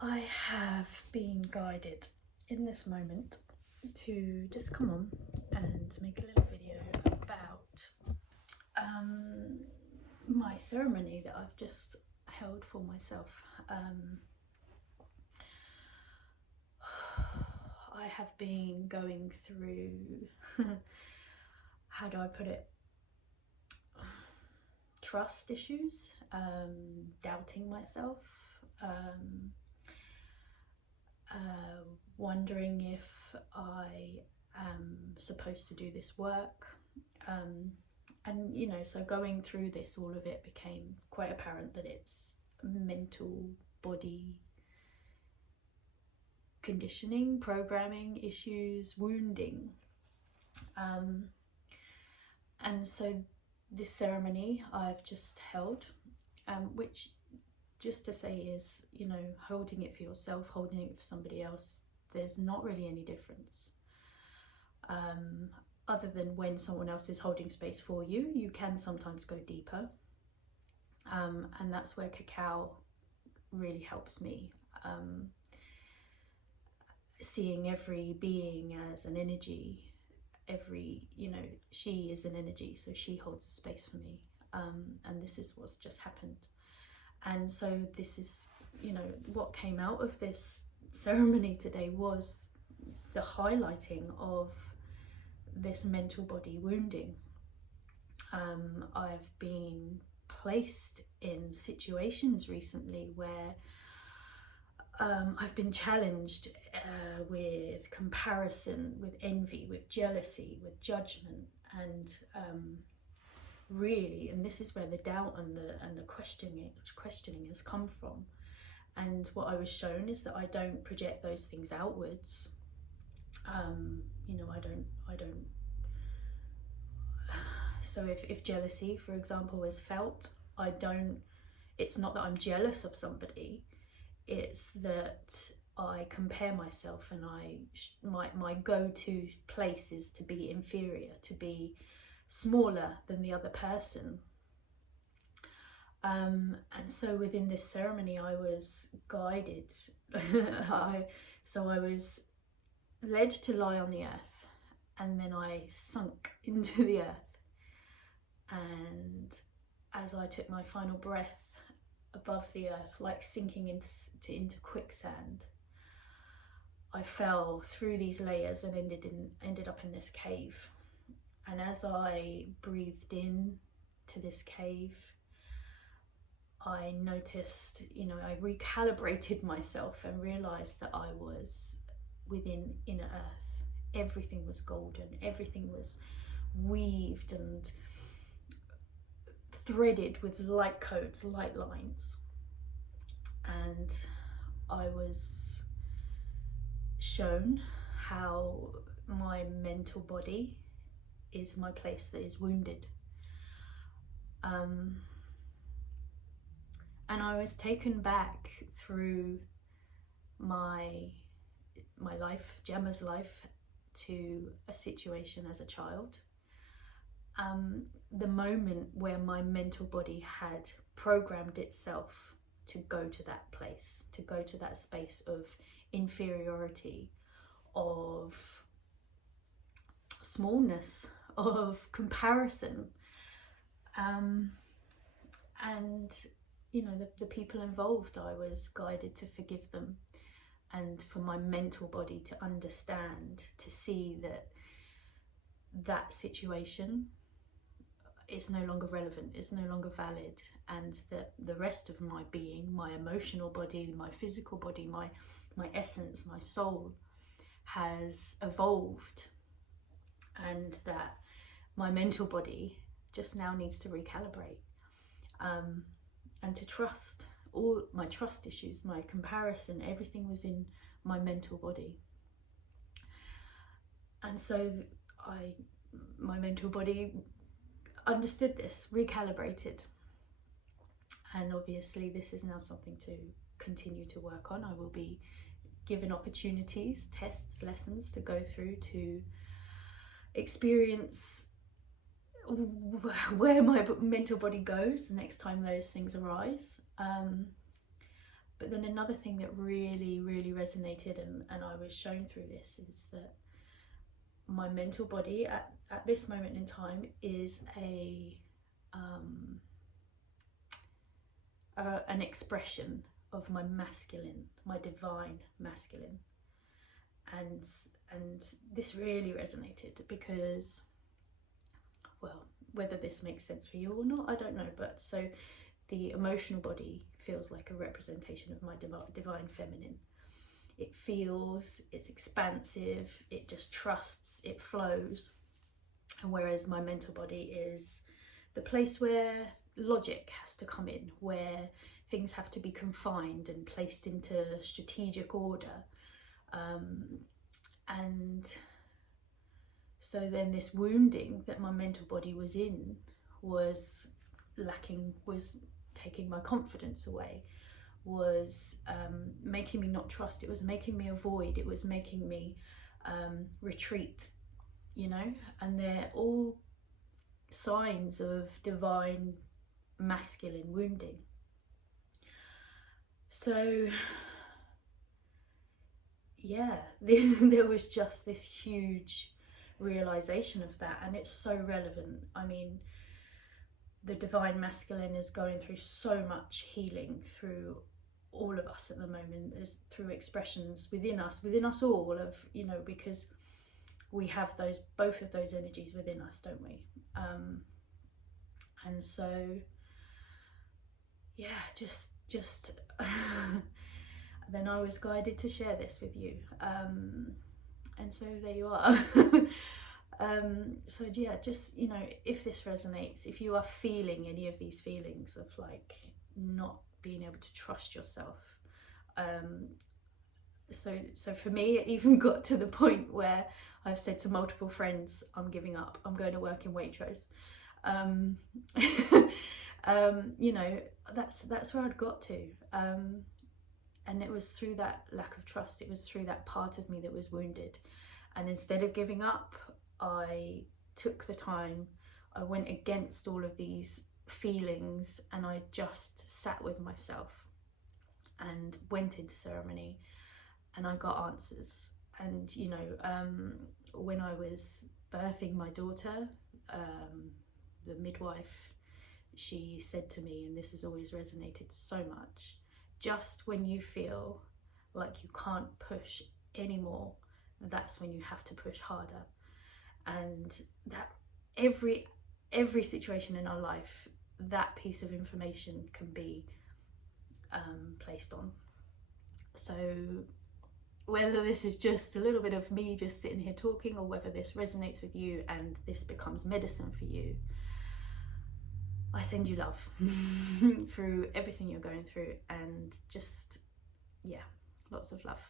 I have been guided in this moment to just come on and make a little video about my ceremony that I've just held for myself. I have been going through, how do I put it, trust issues, doubting myself, wondering if I am supposed to do this work. And you know, so going through this, all of it became quite apparent that it's mental body conditioning, programming issues, wounding. And so this ceremony I've just held, which, just to say, is, you know, holding it for yourself, holding it for somebody else, there's not really any difference. Other than when someone else is holding space for you, you can sometimes go deeper. And that's where cacao really helps me. Seeing every being as an energy, you know, she is an energy, so she holds a space for me. And this is what's just happened. And so this is, you know, what came out of this ceremony today was the highlighting of this mental body wounding. I've been placed in situations recently where I've been challenged with comparison, with envy, with jealousy, with judgment, and really, and this is where the doubt and the questioning has come from. And what I was shown is that I don't project those things outwards. You know, I don't. So if jealousy, for example, is felt, I don't. It's not that I'm jealous of somebody. It's that I compare myself, and my go-to place is to be inferior, to be smaller than the other person. And so within this ceremony I was guided. So I was led to lie on the earth, and then I sunk into the earth, and as I took my final breath above the earth, like sinking into quicksand, I fell through these layers and ended up in this cave. And as I breathed in to this cave, I noticed, you know, I recalibrated myself and realized that I was within inner earth. Everything was golden, everything was weaved and threaded with light codes, light lines. And I was shown how my mental body is my place that is wounded. And I was taken back through my life, Gemma's life, to a situation as a child. The moment where my mental body had programmed itself to go to that place, to go to that space of inferiority, of smallness, of comparison. And you know, the people involved, I was guided to forgive them, and for my mental body to understand, to see that that situation is no longer relevant, is no longer valid, and that the rest of my being, my emotional body, my physical body, my essence, my soul, has evolved, and that my mental body just now needs to recalibrate, and to trust. All my trust issues, my comparison, everything was in my mental body. And so my mental body understood this, recalibrated. And obviously this is now something to continue to work on. I will be given opportunities, tests, lessons to go through to experience where my mental body goes the next time those things arise. But then another thing that really, really resonated, and I was shown through this, is that my mental body at this moment in time is an expression of my masculine, my divine masculine. And this really resonated because, well, whether this makes sense for you or not, I don't know, but so the emotional body feels like a representation of my divine feminine. It feels, it's expansive, it just trusts, it flows. And whereas my mental body is the place where logic has to come in, where things have to be confined and placed into strategic order. And so then this wounding that my mental body was in was taking my confidence away, was making me not trust, it was making me avoid, it was making me retreat, you know. And they're all signs of divine masculine wounding. So yeah, there was just this huge realization of that, and it's so relevant. I mean, the divine masculine is going through so much healing through all of us at the moment, is through expressions within us all, of, you know, because we have both of those energies within us, don't we? And so yeah, just then I was guided to share this with you, and so there you are. So yeah, just, you know, if this resonates, if you are feeling any of these feelings of like not being able to trust yourself, so for me, it even got to the point where I've said to multiple friends, I'm giving up, I'm going to work in Waitrose. You know, that's where I'd got to, and it was through that lack of trust, it was through that part of me that was wounded. And instead of giving up, I took the time, I went against all of these feelings, and I just sat with myself and went into ceremony, and I got answers. And, you know, when I was birthing my daughter, the midwife, she said to me, and this has always resonated so much, just when you feel like you can't push anymore, that's when you have to push harder. And that every situation in our life, that piece of information can be placed on. So whether this is just a little bit of me just sitting here talking, or whether this resonates with you and this becomes medicine for you, I send you love through everything you're going through, and just, yeah, lots of love.